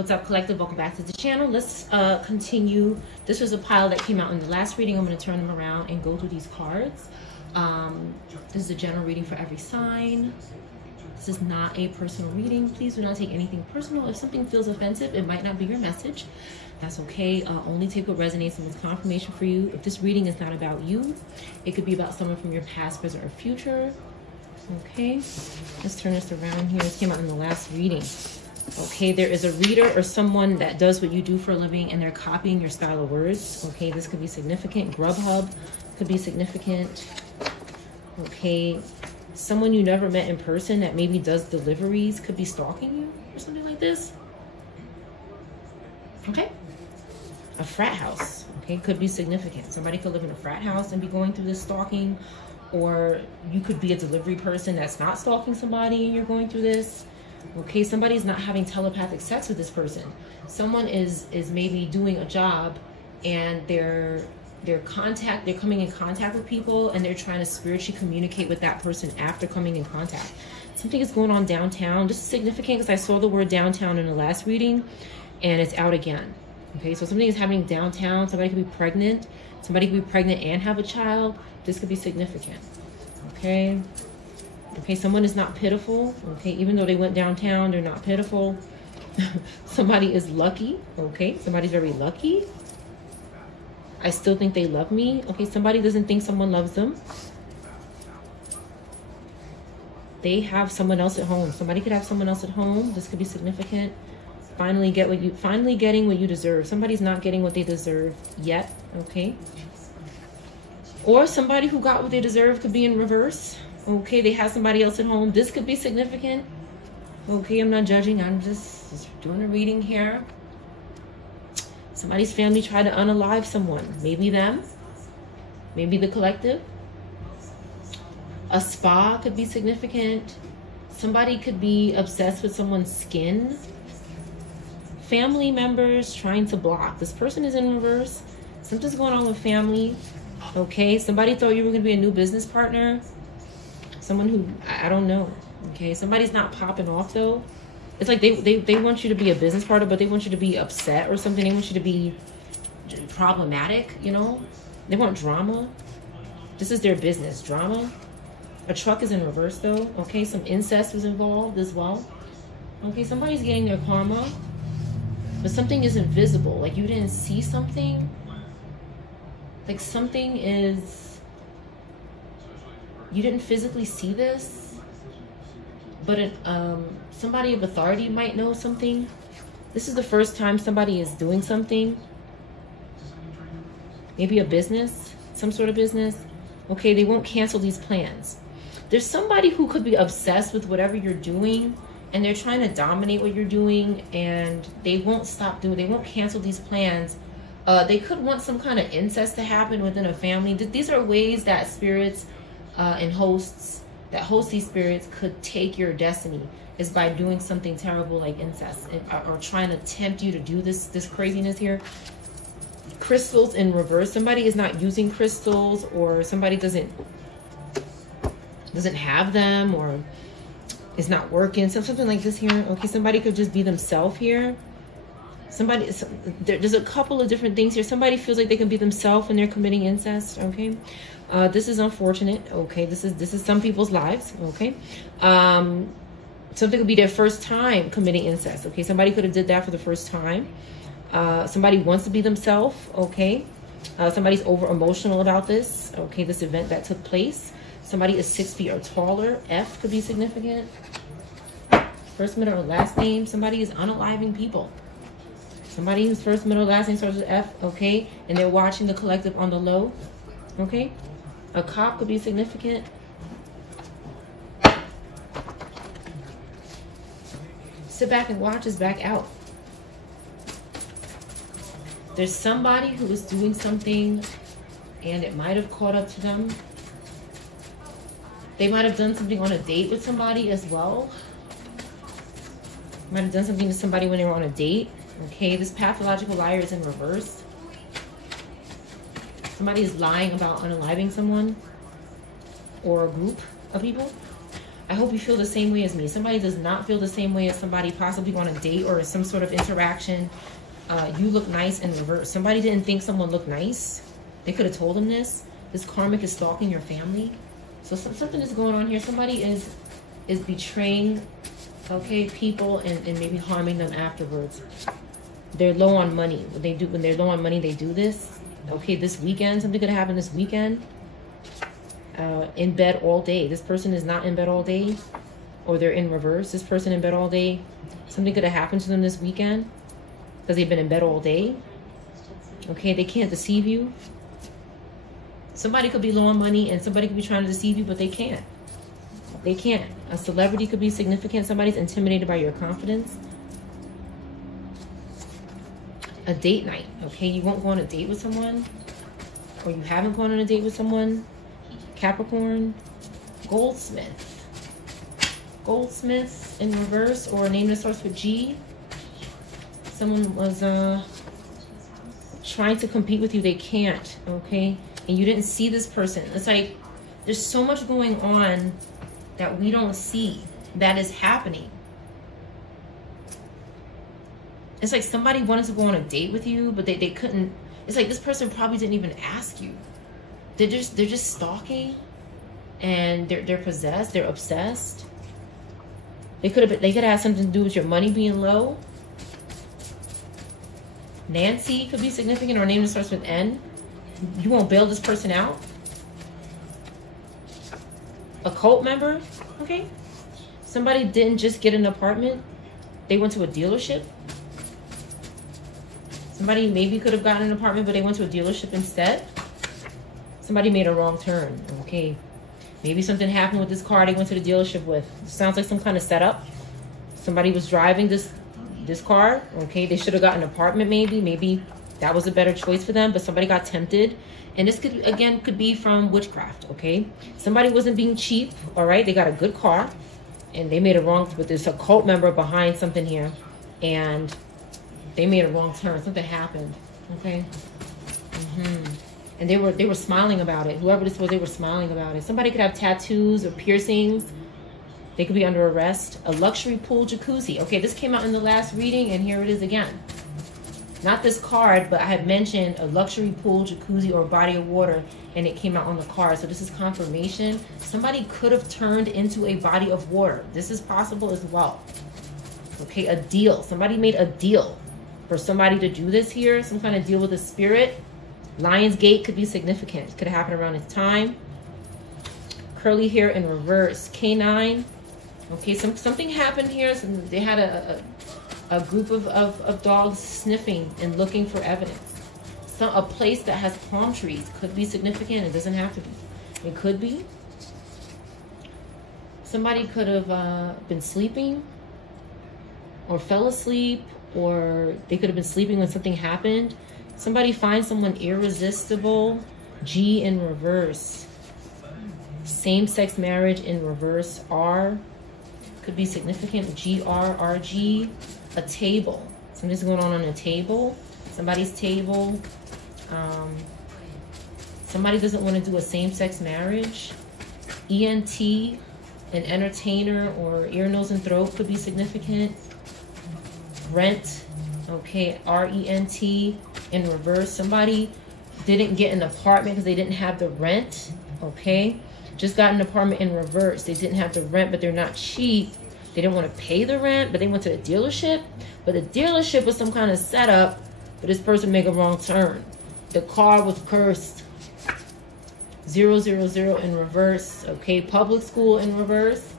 What's up, collective? Welcome back to the channel. Let's continue. This was a pile that came out in the last reading. I'm going to turn them around and go through these cards. This is a general reading for every sign. This is not a personal reading. Please do not take anything personal. If something feels offensive, it might not be your message. That's okay. Only take what resonates and is confirmation for you. If this reading is not about you, it could be about someone from your past, present, or future. Okay, let's turn this around here. This came out in the last reading. Okay, there is a reader or someone that does what you do for a living and they're copying your style of words. Okay, this could be significant. Grubhub could be significant. Okay, someone you never met in person that maybe does deliveries could be stalking you or something like this. Okay, a frat house, okay, could be significant. Somebody could live in a frat house and be going through this stalking, or you could be a delivery person that's not stalking somebody and you're going through this. Okay, somebody's not having telepathic sex with this person. Someone is maybe doing a job and they're coming in contact with people and they're trying to spiritually communicate with that person after coming in contact. Something is going on downtown. This is significant because I saw the word downtown in the last reading and it's out again. Okay, so something is happening downtown. Somebody could be pregnant. Somebody could be pregnant and have a child. This could be significant. Okay. Okay, someone is not pitiful. Okay, even though they went downtown, they're not pitiful. Somebody is lucky. Okay, somebody's very lucky. I still think they love me. Okay, somebody doesn't think someone loves them. They have someone else at home. Somebody could have someone else at home. This could be significant. Finally getting what you deserve. Somebody's not getting what they deserve yet. Okay. Or somebody who got what they deserve could be in reverse. Okay, they have somebody else at home. This could be significant. Okay, I'm not judging. I'm just doing a reading here. Somebody's family tried to unalive someone. Maybe them. Maybe the collective. A spa could be significant. Somebody could be obsessed with someone's skin. Family members trying to block. This person is in reverse. Something's going on with family. Okay, somebody thought you were going to be a new business partner. Someone who, I don't know. Okay, somebody's not popping off though. It's like they want you to be a business partner, but they want you to be upset or something. They want you to be problematic, you know. They want drama. This is their business, drama. A truck is in reverse though. Okay, some incest was involved as well. Okay, somebody's getting their karma, but something is invisible. Like you didn't see something. Like something is... You didn't physically see this, but somebody of authority might know something. This is the first time somebody is doing something. Maybe a business, some sort of business. Okay, they won't cancel these plans. There's somebody who could be obsessed with whatever you're doing and they're trying to dominate what you're doing and they won't stop doing, they won't cancel these plans. They could want some kind of incest to happen within a family. These are ways that spirits and hosts that host these spirits could take your destiny, is by doing something terrible like incest or trying to tempt you to do this craziness here. Crystals in reverse. Somebody is not using crystals, or somebody doesn't have them, or is not working, something like this here. Okay, somebody could just be themselves here. There's a couple of different things here. Somebody feels like they can be themselves and they're committing incest. Okay, this is unfortunate. Okay, this is some people's lives. Okay, something could be their first time committing incest. Okay, somebody could have did that for the first time. Somebody wants to be themselves. Okay, somebody's over emotional about this. Okay, this event that took place. Somebody is 6 feet or taller. F could be significant. First, middle, or last name. Somebody is unaliving people. Somebody whose first, middle, last name starts with F, okay? And they're watching the collective on the low, okay? A cop could be significant. Sit back and watch is back out. There's somebody who is doing something and it might have caught up to them. They might have done something on a date with somebody as well. Might have done something to somebody when they were on a date. Okay, this pathological liar is in reverse. Somebody is lying about unaliving someone or a group of people. I hope you feel the same way as me. Somebody does not feel the same way as somebody possibly on a date or some sort of interaction. You look nice in reverse. Somebody didn't think someone looked nice. They could have told them this. This karmic is stalking your family. So something is going on here. Somebody is betraying, okay, people and maybe harming them afterwards. They're low on money. When they're low on money, they do this. Okay, this weekend, something could happen this weekend. In bed all day. This person is not in bed all day, or they're in reverse. This person in bed all day. Something could have happened to them this weekend because they've been in bed all day. Okay, they can't deceive you. Somebody could be low on money and somebody could be trying to deceive you, but they can't. They can't. A celebrity could be significant. Somebody's intimidated by your confidence. A date night, okay? You won't go on a date with someone, or you haven't gone on a date with someone. Capricorn. Goldsmith. Goldsmith in reverse, or a name that starts with G. Someone was trying to compete with you. They can't, okay? And you didn't see this person. It's like there's so much going on that we don't see that is happening. It's like somebody wanted to go on a date with you, but they couldn't. It's like this person probably didn't even ask you. They're just stalking, and they're possessed. They're obsessed. They could have something to do with your money being low. Nancy could be significant, or a name that starts with N. You won't bail this person out. A cult member, okay? Somebody didn't just get an apartment. They went to a dealership. Somebody maybe could have gotten an apartment, but they went to a dealership instead. Somebody made a wrong turn, okay? Maybe something happened with this car they went to the dealership with. Sounds like some kind of setup. Somebody was driving this car, okay? They should have gotten an apartment maybe. Maybe that was a better choice for them, but somebody got tempted. And this could be from witchcraft, okay? Somebody wasn't being cheap, all right? They got a good car, and they made a wrong, but there's a cult member behind something here, and they made a wrong turn. Something happened, okay? And they were smiling about it. Whoever this was, they were smiling about it. Somebody could have tattoos or piercings. They could be under arrest. A luxury pool jacuzzi. Okay, this came out in the last reading, and here it is again. Not this card, but I had mentioned a luxury pool, jacuzzi, or body of water, and it came out on the card. So this is confirmation. Somebody could have turned into a body of water. This is possible as well. Okay, a deal. Somebody made a deal for somebody to do this here. Some kind of deal with a spirit. Lion's Gate could be significant. It could have happened around this time. Curly hair in reverse. Canine. Okay, something happened here. They had a group of dogs sniffing and looking for evidence. A place that has palm trees could be significant. It doesn't have to be. It could be. Somebody could have been sleeping or fell asleep, or they could have been sleeping when something happened. Somebody finds someone irresistible. G in reverse. Same-sex marriage in reverse. R could be significant. G-R, R-G. A table. Something's going on a table. Somebody's table. Somebody doesn't want to do a same-sex marriage. ENT, an entertainer, or ear, nose, and throat could be significant. Rent. Okay, R-E-N-T in reverse. Somebody didn't get an apartment because they didn't have the rent. Okay, just got an apartment in reverse. They didn't have the rent, but they're not cheap. They didn't want to pay the rent, but they went to a dealership. But the dealership was some kind of setup for this person make a wrong turn. The car was cursed. 000 in reverse. Okay, public school in reverse.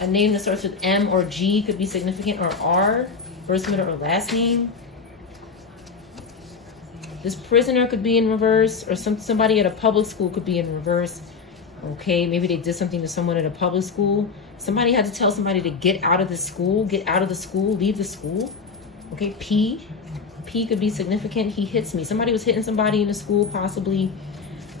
A name that starts with M or G could be significant, or R, first, middle, or last name. This prisoner could be in reverse, or somebody at a public school could be in reverse. Okay, maybe they did something to someone at a public school. Somebody had to tell somebody to get out of the school, get out of the school, leave the school. Okay, P could be significant. He hits me. Somebody was hitting somebody in the school, possibly,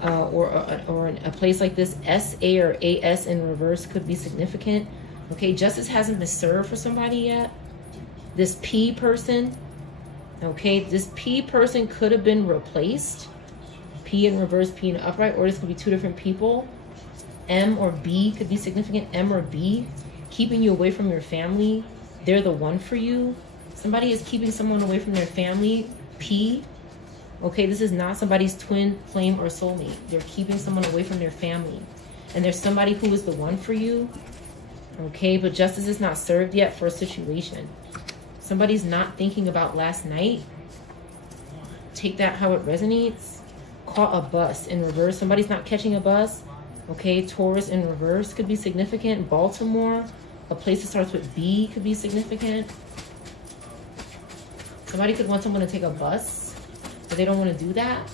or in a place like this. S-A or A-S in reverse could be significant. Okay, justice hasn't been served for somebody yet. This P person, okay, this P person could have been replaced. P in reverse, P in upright, or this could be two different people. M or B could be significant. M or B, keeping you away from your family. They're the one for you. Somebody is keeping someone away from their family. P, okay, this is not somebody's twin, flame, or soulmate. They're keeping someone away from their family. And there's somebody who is the one for you. Okay, but justice is not served yet for a situation. Somebody's not thinking about last night. Take that how it resonates. Caught a bus in reverse. Somebody's not catching a bus. Okay, Taurus in reverse could be significant. Baltimore, a place that starts with B, could be significant. Somebody could want someone to take a bus, but they don't want to do that.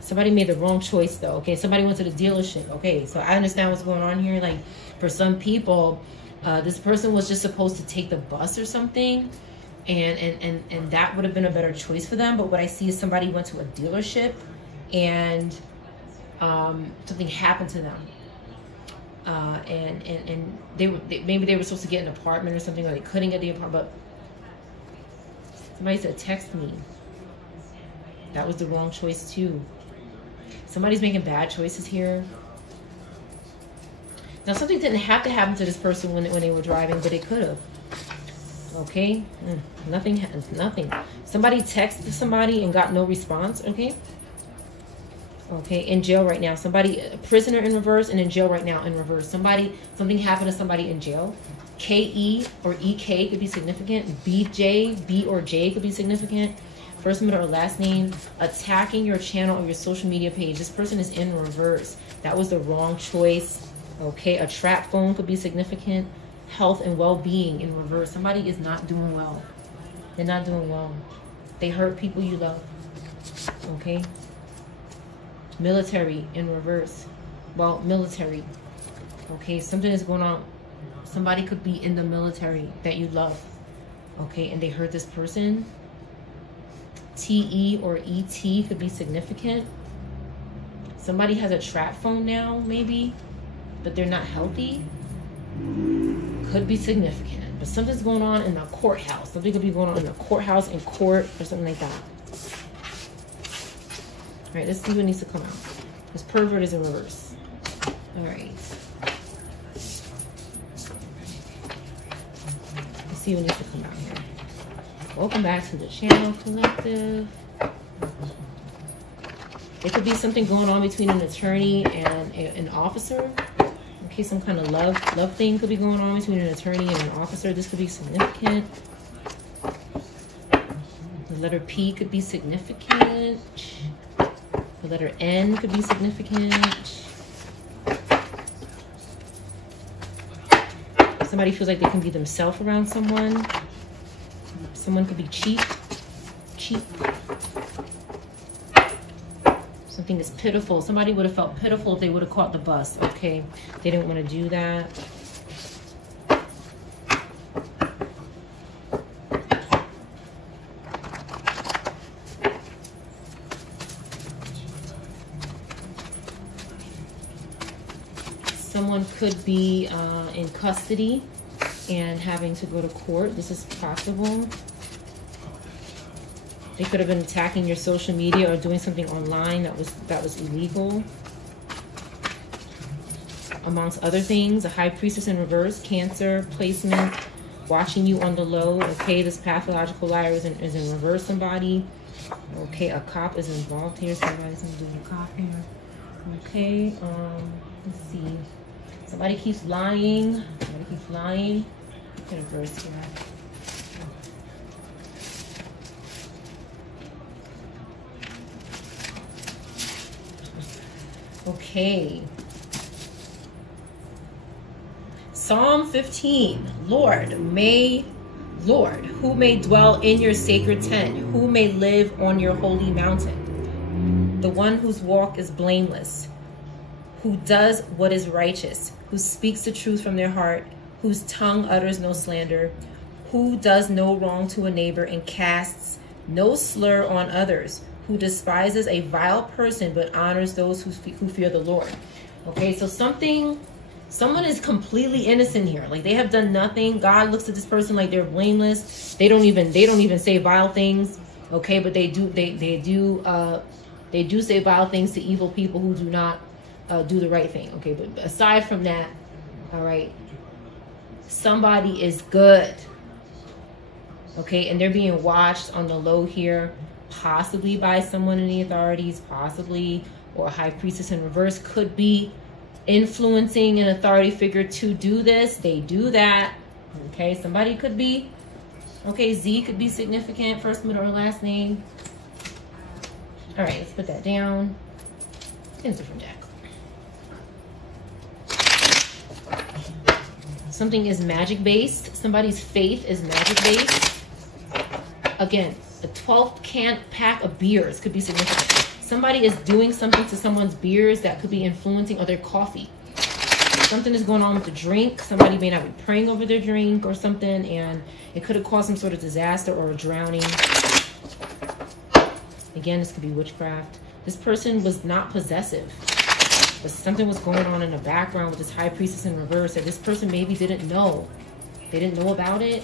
Somebody made the wrong choice though. Okay, somebody went to the dealership. Okay, so I understand what's going on here. Like for some people, this person was just supposed to take the bus or something, and that would have been a better choice for them. But what I see is somebody went to a dealership and something happened to them. And maybe they were supposed to get an apartment or something, or they couldn't get the apartment. But somebody said, text me. That was the wrong choice too. Somebody's making bad choices here. Now, something didn't have to happen to this person when they were driving, but it could have. Okay? Nothing. Somebody texted somebody and got no response, okay? Okay, in jail right now. Somebody, a prisoner in reverse, and in jail right now in reverse. Something happened to somebody in jail. KE or EK could be significant. BJ, B or J could be significant. First, middle, or last name. Attacking your channel or your social media page. This person is in reverse. That was the wrong choice. Okay, a trap phone could be significant. Health and well-being in reverse. Somebody is not doing well. They're not doing well. They hurt people you love. Okay. Military in reverse. Well, military. Okay, something is going on. Somebody could be in the military that you love. Okay, and they hurt this person. TE or ET could be significant. Somebody has a trap phone now, maybe, but they're not healthy. Could be significant. But something's going on in the courthouse. Something could be going on in the courthouse, in court, or something like that. All right, let's see what needs to come out. This pervert is in reverse. All right. Let's see what needs to come out here. Welcome back to the channel, collective. There could be something going on between an attorney and an officer. Okay, some kind of love thing could be going on between an attorney and an officer. This could be significant. The letter P could be significant. The letter N could be significant. Somebody feels like they can be themselves around someone. Someone could be cheap. Something is pitiful. Somebody would have felt pitiful if they would have caught the bus. Okay, they didn't want to do that. Someone could be in custody and having to go to court. This is possible. They could have been attacking your social media or doing something online that was illegal. Amongst other things, a high priestess in reverse, Cancer, placement, watching you on the low. Okay, this pathological liar is in reverse somebody. Okay, a cop is involved here. Somebody's gonna do a cop here. Okay, let's see. Somebody keeps lying. Somebody keeps lying. Get a verse here. Okay. Psalm 15. Lord, who may dwell in your sacred tent? Who may live on your holy mountain? The one whose walk is blameless, who does what is righteous, who speaks the truth from their heart, whose tongue utters no slander, who does no wrong to a neighbor and casts no slur on others, who despises a vile person but honors those who fear the Lord. Okay, so someone is completely innocent here. Like they have done nothing. God looks at this person like they're blameless. They don't even say vile things. Okay, but they do They do say vile things to evil people who do not do the right thing. Okay, but aside from that, all right, somebody is good. Okay, and they're being watched on the low here, possibly by someone in the authorities, possibly, or a high priestess in reverse could be influencing an authority figure to do this. They do that. Okay, somebody could be, okay, Z could be significant, first, middle, or last name. All right, let's put that down. In a different deck. Something is magic based. Somebody's faith is magic based. Again, a 12th pack of beers could be significant. Somebody is doing something to someone's beers that could be influencing, or their coffee. Something is going on with the drink. Somebody may not be praying over their drink or something, and it could have caused some sort of disaster or a drowning. Again, this could be witchcraft. This person was not possessive, but something was going on in the background with this high priestess in reverse that this person maybe didn't know. They didn't know about it.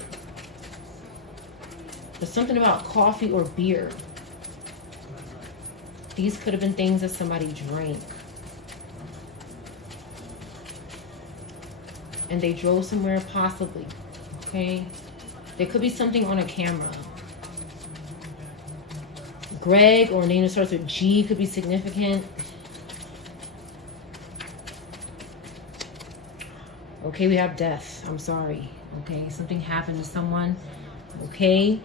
There's something about coffee or beer. These could have been things that somebody drank. And they drove somewhere, possibly. Okay? There could be something on a camera. Greg, or a name that starts with G, could be significant. Okay, we have death. I'm sorry. Okay, something happened to someone. Okay.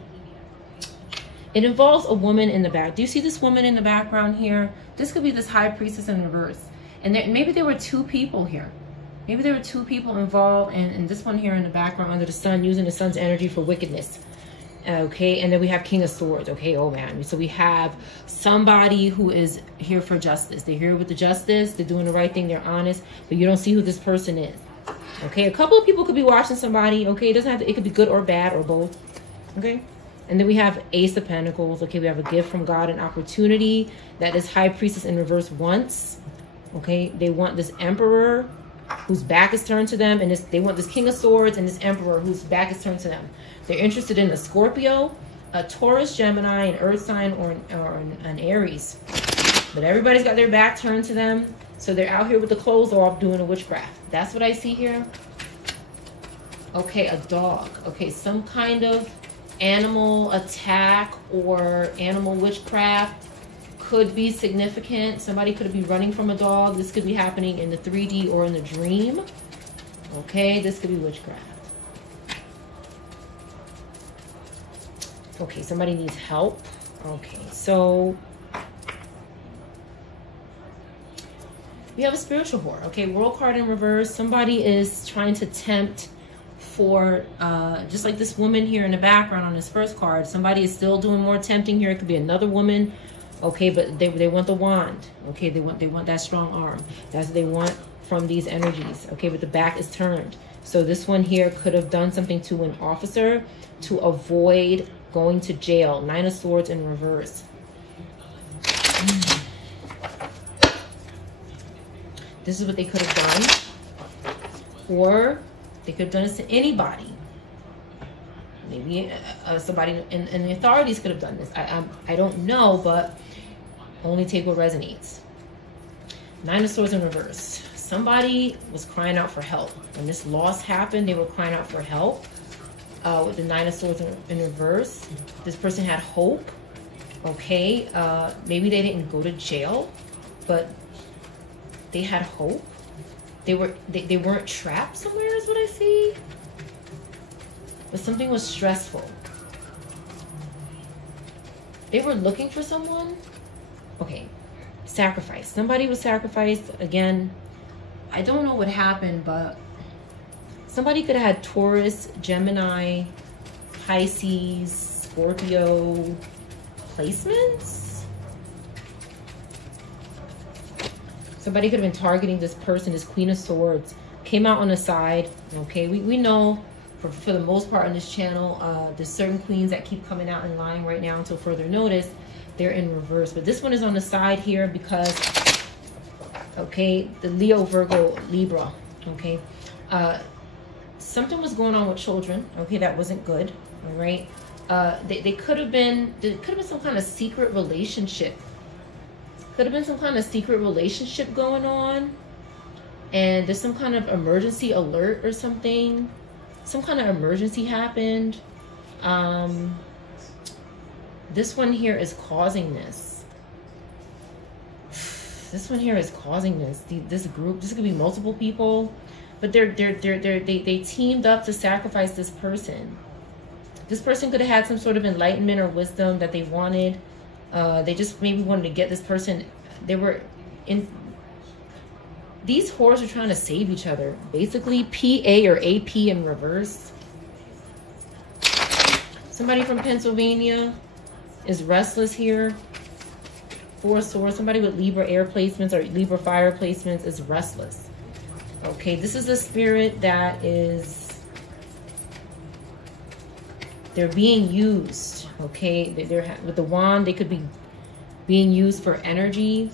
It involves a woman in the back. Do you see this woman in the background here? This could be this high priestess in reverse. And maybe there were two people here. Maybe there were two people involved, and this one here in the background under the sun, using the sun's energy for wickedness. Okay, and then we have King of Swords. Okay, oh man. So we have somebody who is here for justice. They're here with the justice. They're doing the right thing. They're honest. But you don't see who this person is. Okay, a couple of people could be watching somebody. Okay, it doesn't have to, it could be good or bad or both. Okay, and then we have Ace of Pentacles. Okay, we have a gift from God, an opportunity that this high priestess in reverse wants. Okay, they want this emperor whose back is turned to them, and they want this King of Swords and this emperor whose back is turned to them. They're interested in a Scorpio, a Taurus, Gemini, an Earth sign, or an Aries. But everybody's got their back turned to them, so they're out here with the clothes off doing a witchcraft. That's what I see here. Okay, a dog. Okay, some kind of animal attack or animal witchcraft could be significant. Somebody could be running from a dog. This could be happening in the 3D or in the dream. Okay, this could be witchcraft. Okay, somebody needs help. Okay, so we have a spiritual whore. Okay, world card in reverse. Somebody is trying to tempt for, just like this woman here in the background on this first card. Somebody is still doing more tempting here. It could be another woman. Okay, but they want the wand. Okay, they want that strong arm. That's what they want from these energies. Okay, but the back is turned. So this one here could have done something to an officer to avoid going to jail. Nine of Swords in reverse. This is what they could have done. Or they could have done this to anybody. Maybe somebody in the authorities could have done this. I don't know, but only take what resonates. Nine of Swords in reverse. Somebody was crying out for help. When this loss happened, they were crying out for help. With the Nine of Swords in reverse, this person had hope. Okay, maybe they didn't go to jail, but they had hope. They weren't trapped somewhere, is what I see. But something was stressful. They were looking for someone. Okay, sacrifice. Somebody was sacrificed. Again, I don't know what happened, but somebody could have had Taurus, Gemini, Pisces, Scorpio placements. Somebody could have been targeting this person, this Queen of Swords. Came out on the side. Okay, we know for the most part on this channel, there's certain queens that keep coming out and lying right now until further notice. They're in reverse. But this one is on the side here because, okay, the Leo, Virgo, Libra. Okay, something was going on with children. Okay, that wasn't good. All right, there could have been some kind of secret relationship Could have been some kind of secret relationship going on. And there's some kind of emergency alert or something. Some kind of emergency happened. This one here is causing this. This one here is causing this. This group, this could be multiple people, but they teamed up to sacrifice this person. This person could have had some sort of enlightenment or wisdom that they wanted. They just maybe wanted to get this person. They were in. These whores are trying to save each other. Basically, PA or AP in reverse. Somebody from Pennsylvania is restless here. Four of Swords. Somebody with Libra air placements or Libra fire placements is restless. Okay, this is a spirit that is... They're being used. Okay, they're with the wand, they could be being used for energy.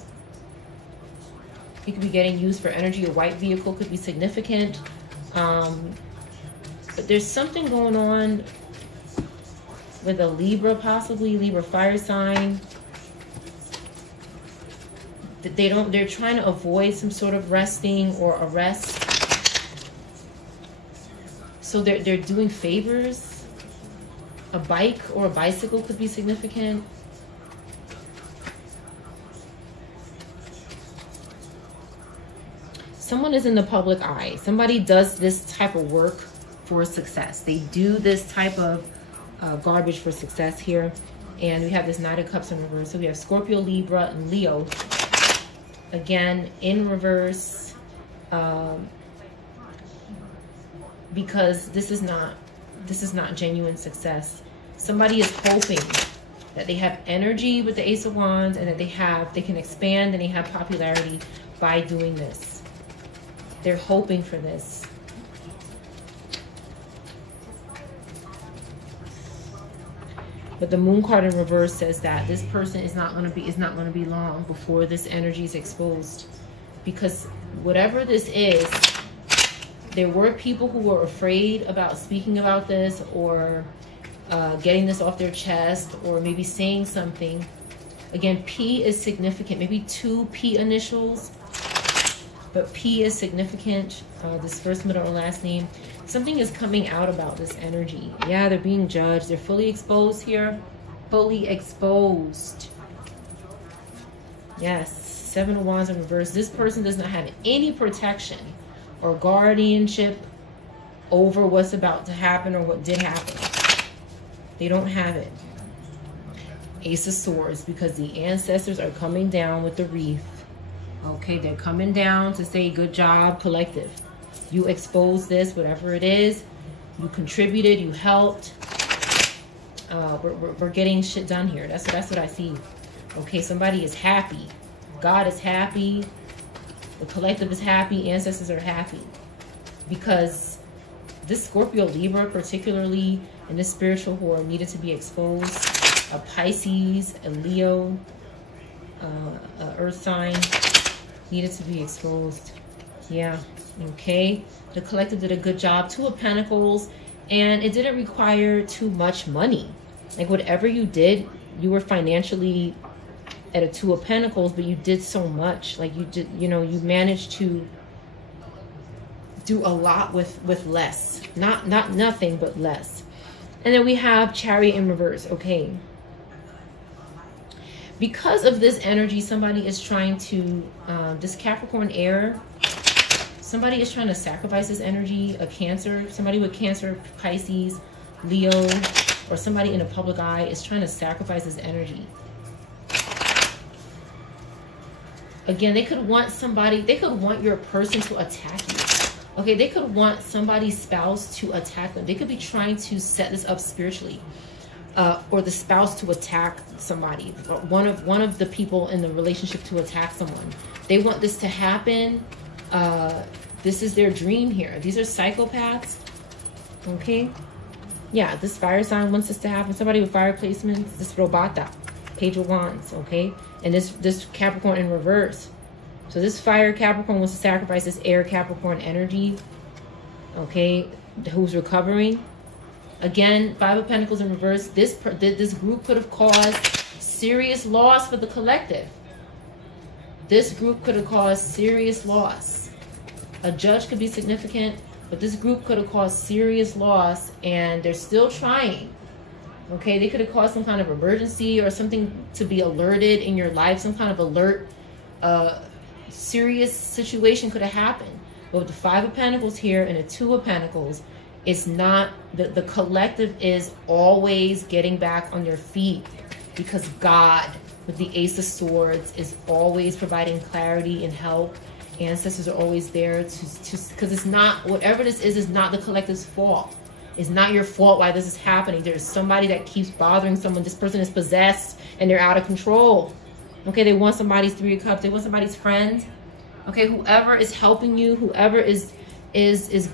It could be getting used for energy. A white vehicle could be significant. But there's something going on with a Libra, possibly Libra fire sign. That they're trying to avoid some sort of resting or arrest. So they're doing favors. A bike or a bicycle could be significant. Someone is in the public eye. Somebody does this type of work for success. They do this type of garbage for success here. And we have this Knight of Cups in reverse. So we have Scorpio, Libra, and Leo. Again, in reverse. Because this is not genuine success. Somebody is hoping that they have energy with the Ace of Wands and that they can expand and they have popularity by doing this. They're hoping for this. But the Moon card in reverse says that this person is not going to be long before this energy is exposed, because whatever this is, there were people who were afraid about speaking about this or getting this off their chest or maybe saying something. Again, P is significant. Maybe 2 P initials. But P is significant, this first, middle, or last name. Something is coming out about this energy. Yeah, they're being judged. They're fully exposed here. Fully exposed. Yes, 7 of Wands in reverse. This person does not have any protection or guardianship over what's about to happen or what did happen. They don't have it. Ace of Swords, because the ancestors are coming down with the wreath. Okay, they're coming down to say, good job, collective. You exposed this, whatever it is. You contributed, you helped. We're getting shit done here. That's what I see. Okay, somebody is happy. God is happy. The collective is happy. Ancestors are happy. Because this Scorpio, Libra, particularly, and this spiritual whore needed to be exposed. A Pisces, a Leo, a Earth sign needed to be exposed. Yeah, okay. The collective did a good job. 2 of Pentacles, and it didn't require too much money. Like whatever you did, you were financially at a 2 of Pentacles, but you did so much. Like you did, you know, you managed to do a lot with less. Not nothing, but less. And then we have Chariot in reverse. Okay. Because of this energy, somebody is trying to, this Capricorn air, somebody is trying to sacrifice this energy. A Cancer, somebody with Cancer, Pisces, Leo, or somebody in a public eye is trying to sacrifice this energy. Again, they could want somebody, they could want your person to attack you. Okay, they could want somebody's spouse to attack them. They could be trying to set this up spiritually. Or the spouse to attack somebody, one of the people in the relationship to attack someone. They want this to happen. This is their dream here. These are psychopaths. Okay, yeah, this fire sign wants this to happen. Somebody with fire placements. This Robata, Page of Wands. Okay, and this Capricorn in reverse. So this fire Capricorn wants to sacrifice this air Capricorn energy. Okay, who's recovering? Again, 5 of Pentacles in reverse. This group could have caused serious loss for the collective. This group could have caused serious loss. A judge could be significant, but this group could have caused serious loss, and they're still trying. Okay, they could have caused some kind of emergency or something to be alerted in your life, some kind of alert, serious situation could have happened. But with the Five of Pentacles here and the Two of Pentacles, it's not, the collective is always getting back on their feet, because God, with the Ace of Swords, is always providing clarity and help. Ancestors are always there to because it's not, whatever this is not the collective's fault. It's not your fault why this is happening. There's somebody that keeps bothering someone. This person is possessed and they're out of control. Okay, they want somebody's Three of Cups. They want somebody's friend. Okay, whoever is helping you, whoever is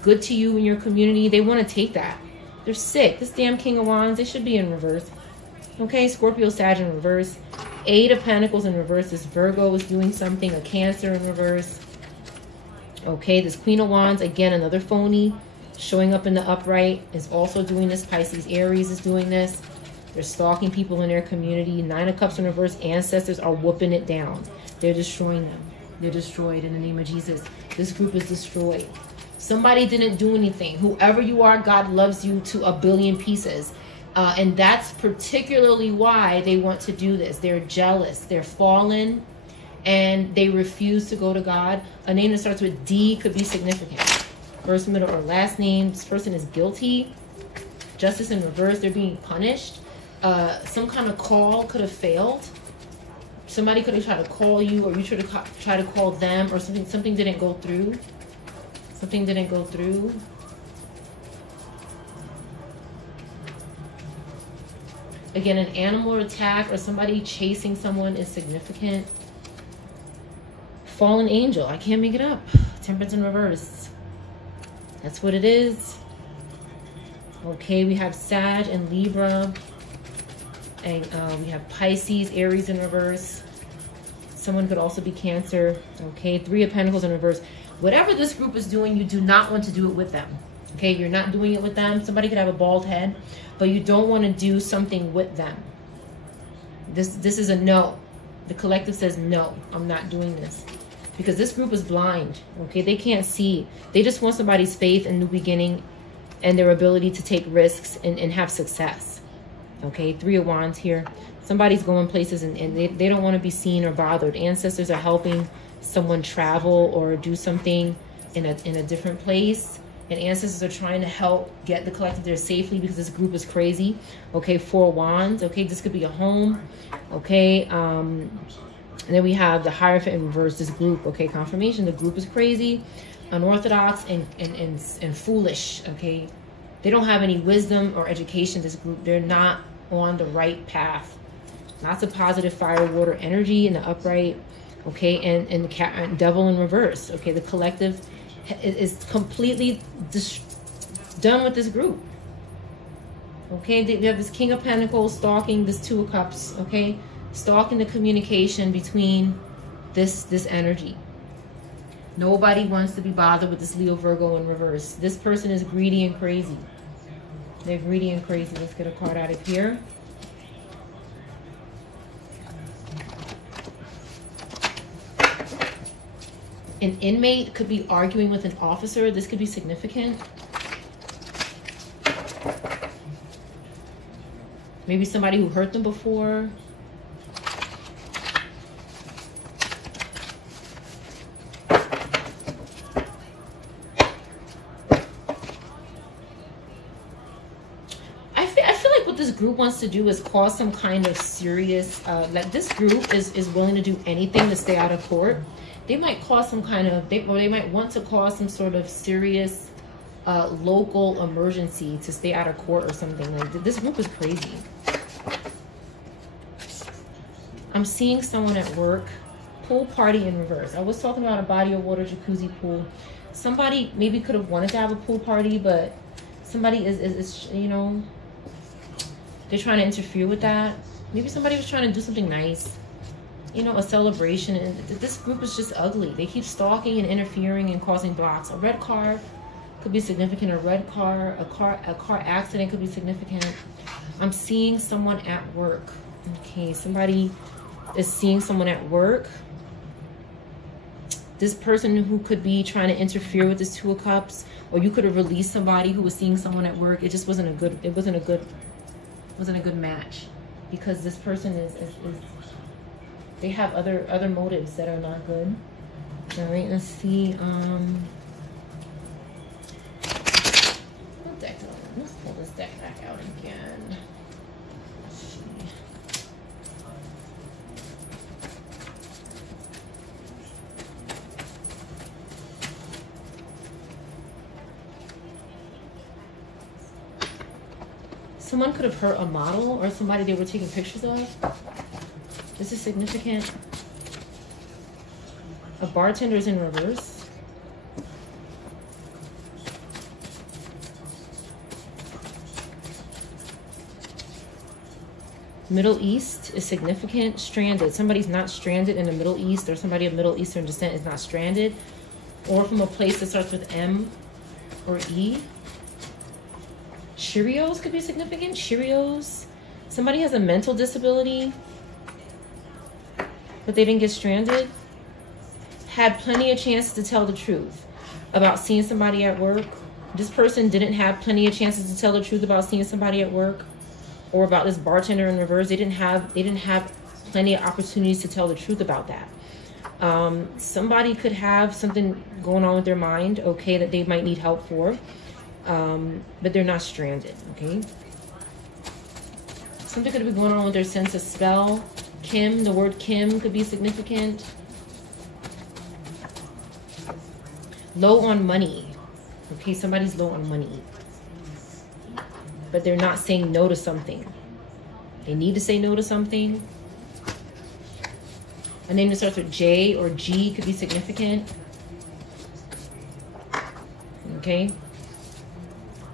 good to you in your community, they want to take that. They're sick. This damn King of Wands, they should be in reverse. Okay, Scorpio, Sag in reverse. Eight of Pentacles in reverse. This Virgo is doing something. A Cancer in reverse. Okay, this Queen of Wands, again, another phony showing up in the upright, is also doing this. Pisces, Aries is doing this. They're stalking people in their community. Nine of Cups in reverse. Ancestors are whooping it down. They're destroying them. They're destroyed in the name of Jesus. This group is destroyed. Somebody didn't do anything. Whoever you are, God loves you to a billion pieces. And that's particularly why they want to do this. They're jealous. They're fallen. And they refuse to go to God. A name that starts with D could be significant. First, middle, or last name. This person is guilty. Justice in reverse. They're being punished. Some kind of call could have failed. Somebody could have tried to call you, or you should have tried to call them, or something didn't go through. Something didn't go through. Again, an animal attack or somebody chasing someone is significant. Fallen angel. I can't make it up. Temperance in reverse. That's what it is. Okay, we have Sag and Libra. And we have Pisces, Aries in reverse. Someone could also be Cancer. Okay, Three of Pentacles in reverse. Whatever this group is doing, you do not want to do it with them. Okay, you're not doing it with them. Somebody could have a bald head, but you don't want to do something with them. This is a no. The collective says, no, I'm not doing this. Because this group is blind. Okay, they can't see. They just want somebody's faith and new beginning and their ability to take risks and have success. Okay, Three of Wands here. Somebody's going places and they don't want to be seen or bothered. Ancestors are helping someone travel or do something in a different place. And ancestors are trying to help get the collective there safely because this group is crazy. Okay, Four of Wands. Okay, this could be a home. Okay, and then we have the Hierophant in reverse, this group. Okay, confirmation, the group is crazy, unorthodox, and foolish. Okay, they don't have any wisdom or education, this group. They're not on the right path. Lots of positive fire, water energy in the upright. Okay, and the Devil in reverse. Okay, the collective is completely done with this group. Okay, we have this King of Pentacles stalking this Two of Cups. Okay, stalking the communication between this energy. Nobody wants to be bothered with this Leo, Virgo in reverse. This person is greedy and crazy. They're greedy and crazy. Let's get a card out of here. An inmate could be arguing with an officer. This could be significant. Maybe somebody who hurt them before. This group wants to do is cause some kind of serious like this group is willing to do anything to stay out of court. They might cause some kind of they might want to cause some sort of serious local emergency to stay out of court or something. Like this group is crazy. I'm seeing someone at work. Pool party in reverse. I was talking about a body of water jacuzzi pool. Somebody maybe could have wanted to have a pool party, but somebody is you know, they're trying to interfere with that. Maybe somebody was trying to do something nice. You know, a celebration. And this group is just ugly. They keep stalking and interfering and causing blocks. A red car could be significant. A red car, a car accident could be significant. I'm seeing someone at work. Okay, somebody is seeing someone at work. this person who could be trying to interfere with this Two of Cups, or you could have released somebody who was seeing someone at work. It just wasn't a good match, because this person is they have other motives that are not good. All right, let's see. What deck? Let's pull this deck back out again. Let's see. Someone could have hurt a model or somebody they were taking pictures of. This is significant. A bartender is in reverse. Middle East is significant. Stranded. Somebody's not stranded in the Middle East, or somebody of Middle Eastern descent is not stranded, or from a place that starts with M or E. Cheerios could be significant. Cheerios. Somebody has a mental disability, but they didn't get stranded. Had plenty of chances to tell the truth about seeing somebody at work. This person didn't have plenty of chances to tell the truth about seeing somebody at work, or about this bartender in reverse. They didn't have plenty of opportunities to tell the truth about that. Somebody could have something going on with their mind, okay, that they might need help for. But they're not stranded, okay? Something could be going on with their sense of smell. Kim, the word Kim could be significant. Low on money. Okay, somebody's low on money. But they're not saying no to something. They need to say no to something. A name that starts with J or G could be significant. Okay.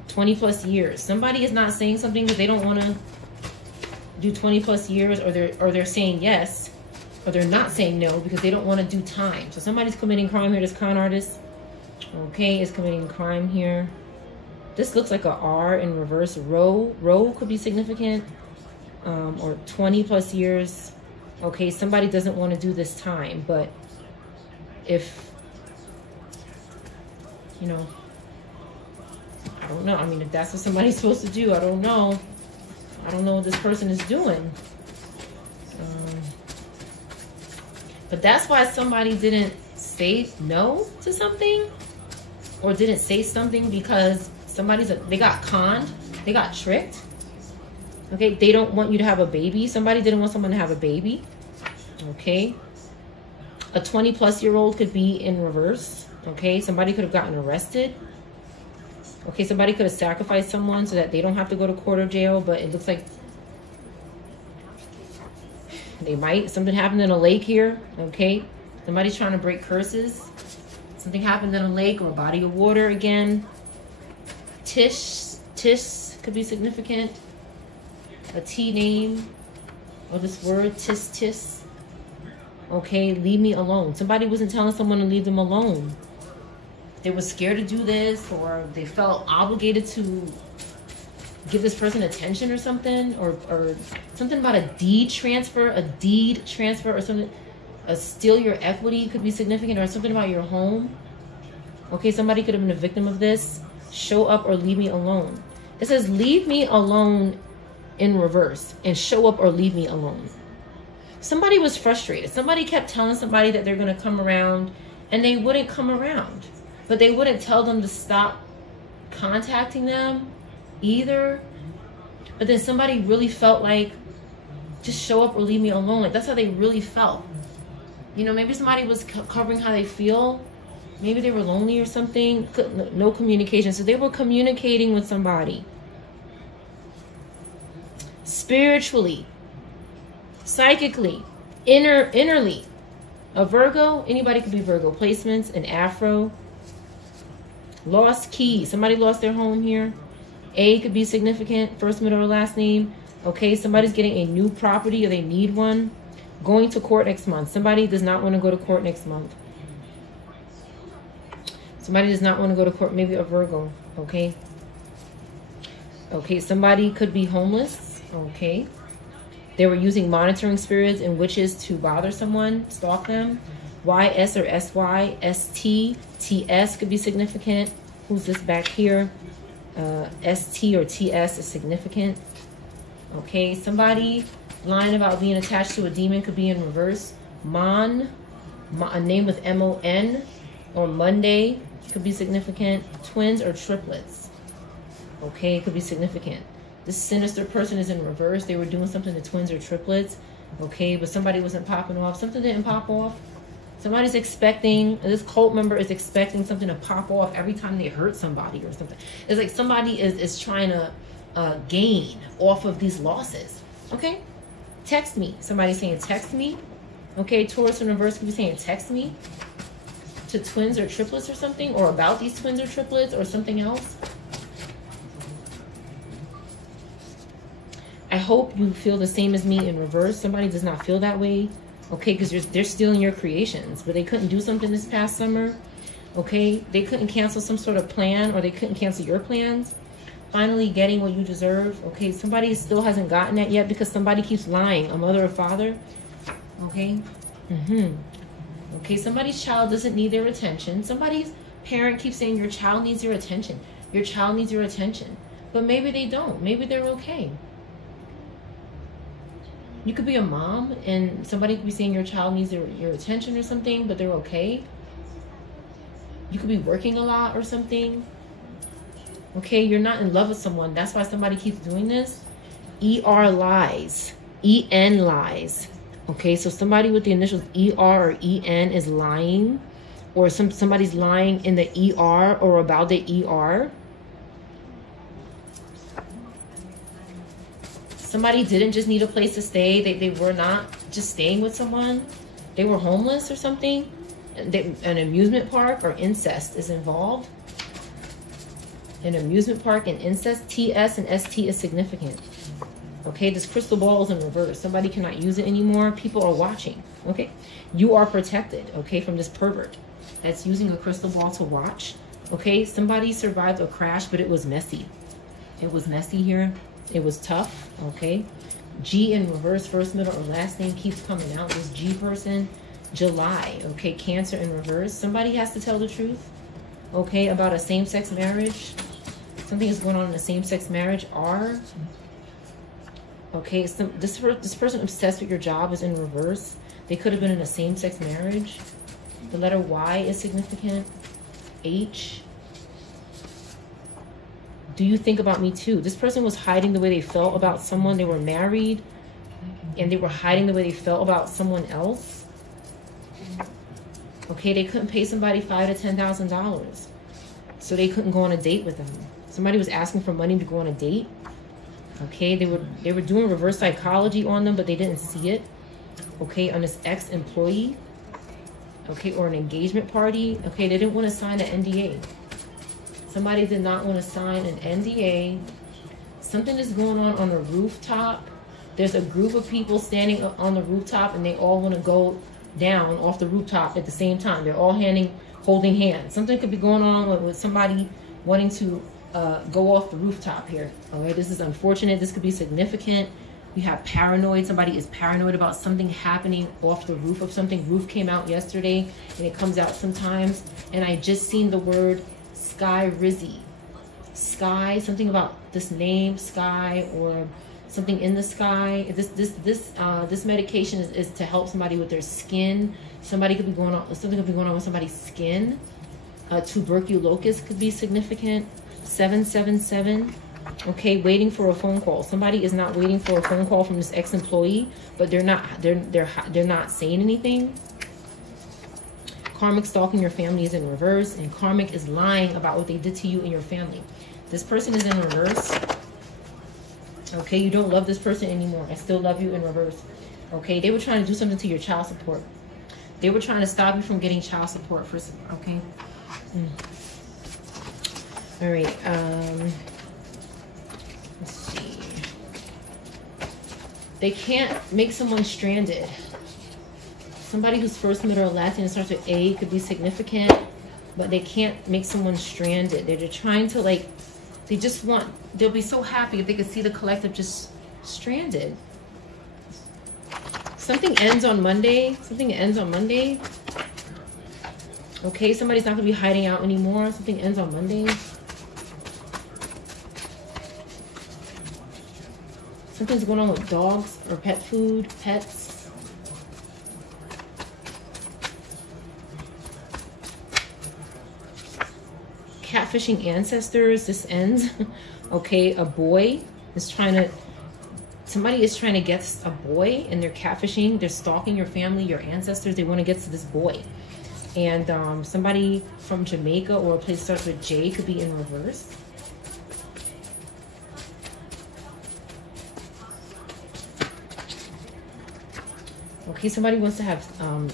20 plus years. Somebody is not saying something because they don't want to do 20 plus years, or they're saying yes, or they're not saying no because they don't want to do time. So somebody's committing crime here. This con artist, okay, is committing crime here. This looks like a R in reverse. Row could be significant, or 20 plus years. Okay, somebody doesn't want to do this time, but if, you know, I don't know. I mean, if that's what somebody's supposed to do, I don't know. I don't know what this person is doing. But that's why somebody didn't say no to something, or didn't say something, because they got conned. They got tricked. Okay, they don't want you to have a baby. Somebody didn't want someone to have a baby. Okay. A 20 plus year old could be in reverse. Okay, somebody could have gotten arrested. Okay, somebody could have sacrificed someone so that they don't have to go to court or jail, but it looks like they might. Something happened in a lake here, okay? Somebody's trying to break curses. Something happened in a lake or a body of water again. Tish could be significant. A T name, or this word, tis. Okay, leave me alone. Somebody wasn't telling someone to leave them alone. They were scared to do this, or they felt obligated to give this person attention or something, or something about a deed transfer, or something. A steal your equity could be significant, or something about your home. Okay, somebody could have been a victim of this. Show up or leave me alone. It says leave me alone in reverse, and show up or leave me alone. Somebody was frustrated. Somebody kept telling somebody that they're going to come around, and they wouldn't come around. But they wouldn't tell them to stop contacting them either. But then somebody really felt like, just show up or leave me alone. Like, that's how they really felt. You know, maybe somebody was covering how they feel. Maybe they were lonely or something. No communication. So they were communicating with somebody. Spiritually, psychically, innerly. A Virgo, anybody could be Virgo. Placements, an afro. Lost key. Somebody lost their home here. A could be significant. First, middle, or last name. Okay, somebody's getting a new property, or they need one. Going to court next month. Somebody does not want to go to court next month. Somebody does not want to go to court. Maybe a Virgo. Okay. Okay, somebody could be homeless. Okay. They were using monitoring spirits and witches to bother someone, stalk them. YS or SY, ST, TS could be significant. Who's this back here? ST or TS is significant. Okay, somebody lying about being attached to a demon could be in reverse. A name with MON or Monday could be significant. Twins or triplets. Okay, it could be significant. This sinister person is in reverse. They were doing something to twins or triplets. Okay, but somebody wasn't popping off. Something didn't pop off. Somebody's expecting, this cult member is expecting something to pop off every time they hurt somebody or something. It's like somebody is trying to gain off of these losses. Okay? Text me. Somebody's saying text me. Okay, Taurus in reverse could be saying text me to twins or triplets or something, or about these twins or triplets or something else. I hope you feel the same as me in reverse. Somebody does not feel that way. Okay, because they're stealing your creations, but they couldn't do something this past summer. Okay, they couldn't cancel some sort of plan, or they couldn't cancel your plans. Finally getting what you deserve. Okay, somebody still hasn't gotten that yet because somebody keeps lying. A mother or father. Okay. Okay, somebody's child doesn't need their attention. Somebody's parent keeps saying your child needs your attention. Your child needs your attention. But maybe they don't. Maybe they're okay. You could be a mom and somebody could be saying your child needs your attention or something, but they're okay. You could be working a lot or something. Okay, you're not in love with someone. That's why somebody keeps doing this. ER lies. EN lies. Okay, so somebody with the initials ER or EN is lying. Or somebody's lying in the ER or about the ER. Somebody didn't just need a place to stay. They were not just staying with someone. They were homeless or something. An amusement park or incest is involved. An amusement park and incest. TS and ST is significant. Okay, this crystal ball is in reverse. Somebody cannot use it anymore. People are watching. Okay, you are protected. Okay, from this pervert that's using a crystal ball to watch. Okay, somebody survived a crash, but it was messy. It was messy here. It was tough. Okay, G in reverse, first, middle, or last name keeps coming out. This G person, July. Okay, Cancer in reverse. Somebody has to tell the truth. Okay, about a same-sex marriage. Something is going on in a same-sex marriage. R. Okay, this person obsessed with your job is in reverse. They could have been in a same-sex marriage. The letter Y is significant. H. Do you think about me too? This person was hiding the way they felt about someone. They were married and they were hiding the way they felt about someone else. Okay, they couldn't pay somebody $5,000 to $10,000. So they couldn't go on a date with them. Somebody was asking for money to go on a date. Okay, they were doing reverse psychology on them, but they didn't see it. Okay, on this ex-employee. Okay, or an engagement party. Okay, they didn't want to sign an NDA. Somebody did not want to sign an NDA. Something is going on the rooftop. There's a group of people standing on the rooftop and they all want to go down off the rooftop at the same time. They're all holding hands. Something could be going on with somebody wanting to go off the rooftop here. All right, this is unfortunate. This could be significant. We have paranoid. Somebody is paranoid about something happening off the roof of something. Roof came out yesterday and it comes out sometimes. And I just seen the word Sky Rizzy. Sky, something about this name, Sky, or something in the sky. This medication is to help somebody with their skin. Something could be going on with somebody's skin. Tuberculosis could be significant. 777. Okay, waiting for a phone call. Somebody is not waiting for a phone call from this ex-employee, but they're not saying anything. Karmic stalking your family is in reverse, and karmic is lying about what they did to you and your family. This person is in reverse. Okay, you don't love this person anymore. I still love you in reverse. Okay, they were trying to do something to your child support. They were trying to stop you from getting child support for, okay? All right, let's see. They can't make someone stranded. Somebody whose first, middle, or last name starts with A could be significant, but they can't make someone stranded. They're trying to, like, they'll be so happy if they could see the collective just stranded. Something ends on Monday. Something ends on Monday. Okay, somebody's not going to be hiding out anymore. Something ends on Monday. Something's going on with dogs or pet food, pets. Catfishing ancestors, this ends. Okay, a boy is trying to, somebody is trying to get a boy and they're catfishing, they're stalking your family, your ancestors. They want to get to this boy. And somebody from Jamaica or a place that starts with J could be in reverse. Okay, somebody wants to have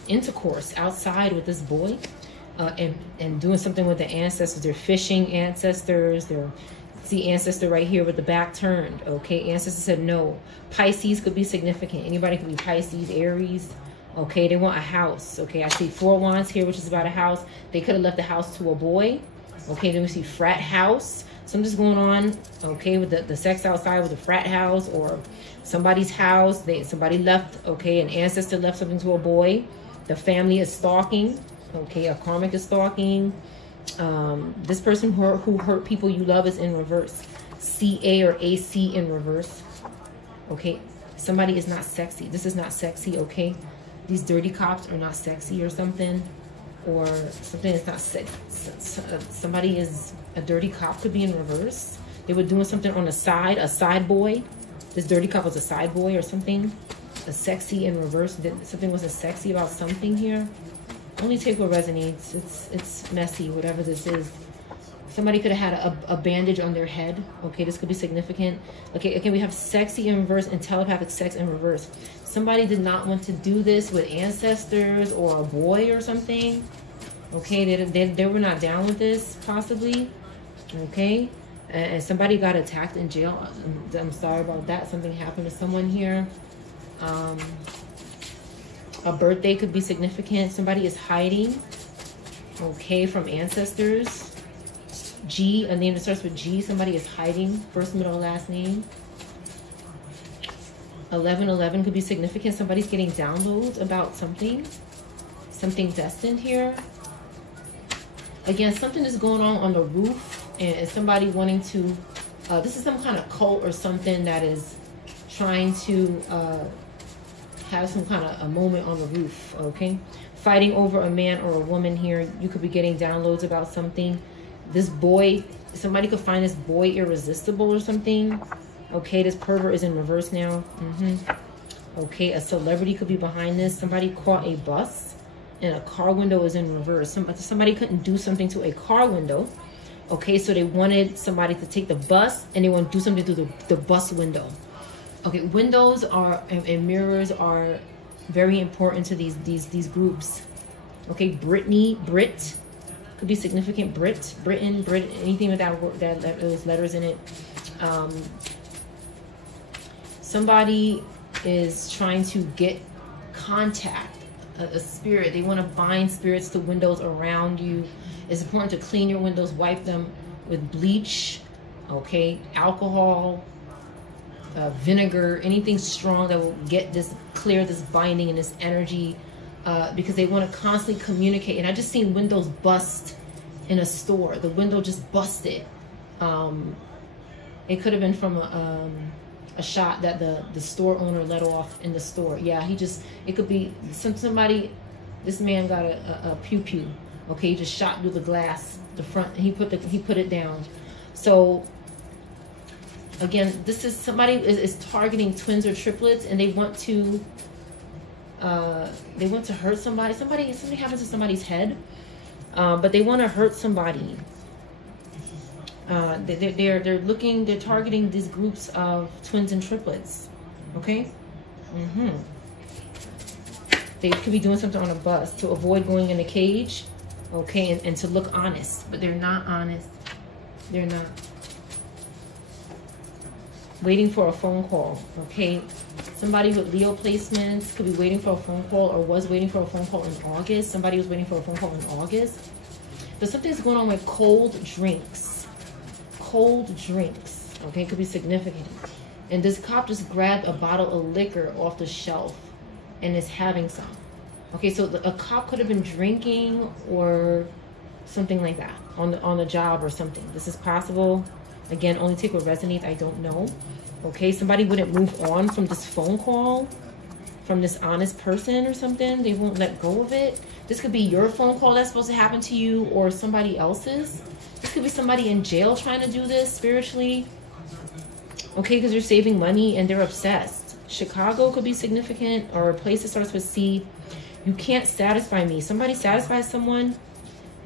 intercourse outside with this boy and doing something with the ancestors. They're fishing ancestors. They're, see ancestor right here with the back turned. Okay, ancestor said no. Pisces could be significant. Anybody could be Pisces, Aries. Okay, they want a house. Okay, I see 4 wands here, which is about a house. They could have left the house to a boy. Okay, then we see frat house. Something's going on, okay, with the sex outside with the frat house or somebody's house. Somebody left, okay, an ancestor left something to a boy. The family is stalking, okay, a karmic is stalking. This person who hurt people you love is in reverse. CA or AC in reverse. Okay, somebody is not sexy. This is not sexy, okay? These dirty cops are not sexy or something. Or something is not sexy. Somebody is, a dirty cop could be in reverse. They were doing something on the side, a side boy. This dirty cop was a side boy or something. A sexy in reverse. Something wasn't sexy about something here. Only take what resonates. It's messy, whatever this is. Somebody could have had a bandage on their head. Okay, this could be significant. Okay, we have sexy in reverse and telepathic sex in reverse. Somebody did not want to do this with ancestors or a boy or something. Okay, they were not down with this, possibly. Okay, and somebody got attacked in jail. I'm sorry about that. Something happened to someone here. A birthday could be significant. Somebody is hiding, okay, from ancestors. G, a name that starts with G. Somebody is hiding, first, middle, last name. 1111 could be significant. Somebody's getting downloads about something destined here. Again, something is going on the roof, and somebody wanting to, this is some kind of cult or something that is trying to have some kind of a moment on the roof, okay? Fighting over a man or a woman here. You could be getting downloads about something. This boy, somebody could find this boy irresistible or something. Okay, this pervert is in reverse now. Okay, a celebrity could be behind this. Somebody caught a bus and a car window is in reverse. Somebody couldn't do something to a car window. Okay, so they wanted somebody to take the bus and they want to do something to the bus window. Okay, windows are and mirrors are very important to these groups. Okay, Brit could be significant. Britain, anything with that those letters in it. Somebody is trying to get contact, a spirit. They want to bind spirits to windows around you. It's important to clean your windows, wipe them with bleach, okay, alcohol, vinegar, anything strong that will get this, clear this binding and this energy, because they want to constantly communicate. And I just seen windows bust in a store. The window just busted. It could have been from a shot that the store owner let off in the store. Yeah, it could be somebody, this man got a pew. Okay, he just shot through the glass, the front, and he put it down. So again, this is somebody is targeting twins or triplets, and they want to hurt somebody. Something happens to somebody's head, but they want to hurt somebody. They're targeting these groups of twins and triplets. Okay. They could be doing something on a bus to avoid going in a cage. Okay, and to look honest, but they're not honest. They're not. Waiting for a phone call. Okay, somebody with Leo placements could be waiting for a phone call, or was waiting for a phone call in August. Somebody was waiting for a phone call in August. But something's going on with cold drinks. Cold drinks. Okay, it could be significant. And this cop just grabbed a bottle of liquor off the shelf and is having some. Okay, so a cop could have been drinking or something like that on the job or something. This is possible. Again, only take what resonates. I don't know. Okay, somebody wouldn't move on from this phone call from this honest person or something. They won't let go of it. This could be your phone call that's supposed to happen to you or somebody else's. This could be somebody in jail trying to do this spiritually. Okay, because you're saving money and they're obsessed. Chicago could be significant, or a place that starts with C. You can't satisfy me. Somebody satisfies someone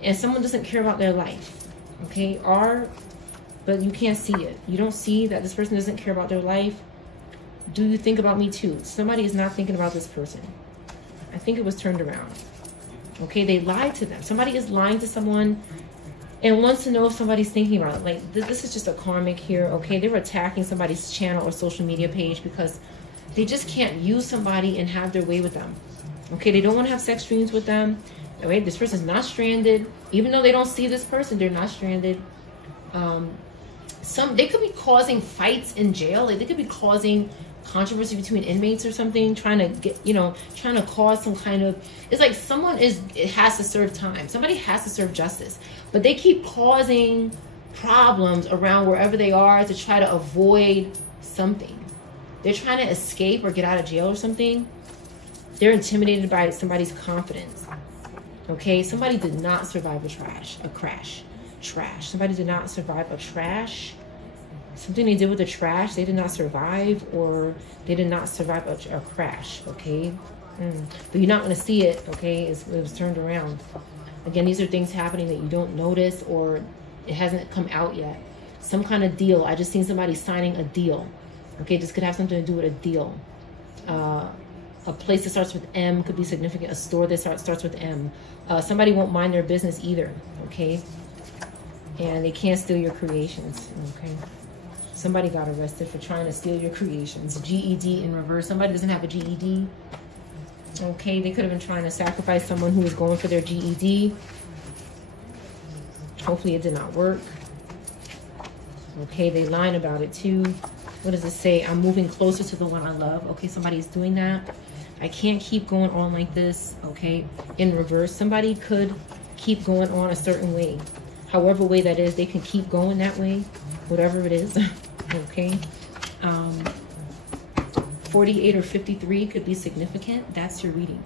and someone doesn't care about their life. Okay, but you can't see it. You don't see that this person doesn't care about their life. Do you think about me too? Somebody is not thinking about this person. I think it was turned around. Okay, they lied to them. Somebody is lying to someone and wants to know if somebody's thinking about it. Like, this is just a karmic here, okay? They're attacking somebody's channel or social media page because they just can't use somebody and have their way with them. Okay, they don't want to have sex dreams with them. Okay, this person's not stranded. Even though they don't see this person, they're not stranded. They could be causing fights in jail. Like, they could be causing controversy between inmates or something, trying to cause some kind of, it's like it has to serve time. Somebody has to serve justice, but they keep causing problems around wherever they are to try to avoid something. They're trying to escape or get out of jail or something. They're intimidated by somebody's confidence. Okay, somebody did not survive a crash. Somebody did not survive a trash. Something they did with the trash, they did not survive, or they did not survive a crash, okay? But you're not going to see it, okay? It was turned around. Again, these are things happening that you don't notice, or it hasn't come out yet. Some kind of deal. I just seen somebody signing a deal. Okay, this could have something to do with a deal. A place that starts with M could be significant. A store that starts with M. Somebody won't mind their business either, okay? And they can't steal your creations, okay? Somebody got arrested for trying to steal your creations. GED in reverse. Somebody doesn't have a GED. Okay, they could have been trying to sacrifice someone who was going for their GED. Hopefully it did not work. Okay, they lied about it too. What does it say? I'm moving closer to the one I love. Okay, somebody's doing that. I can't keep going on like this. Okay, in reverse. Somebody could keep going on a certain way. However way that is, they can keep going that way. Whatever it is. Okay. 48 or 53 could be significant. That's your reading.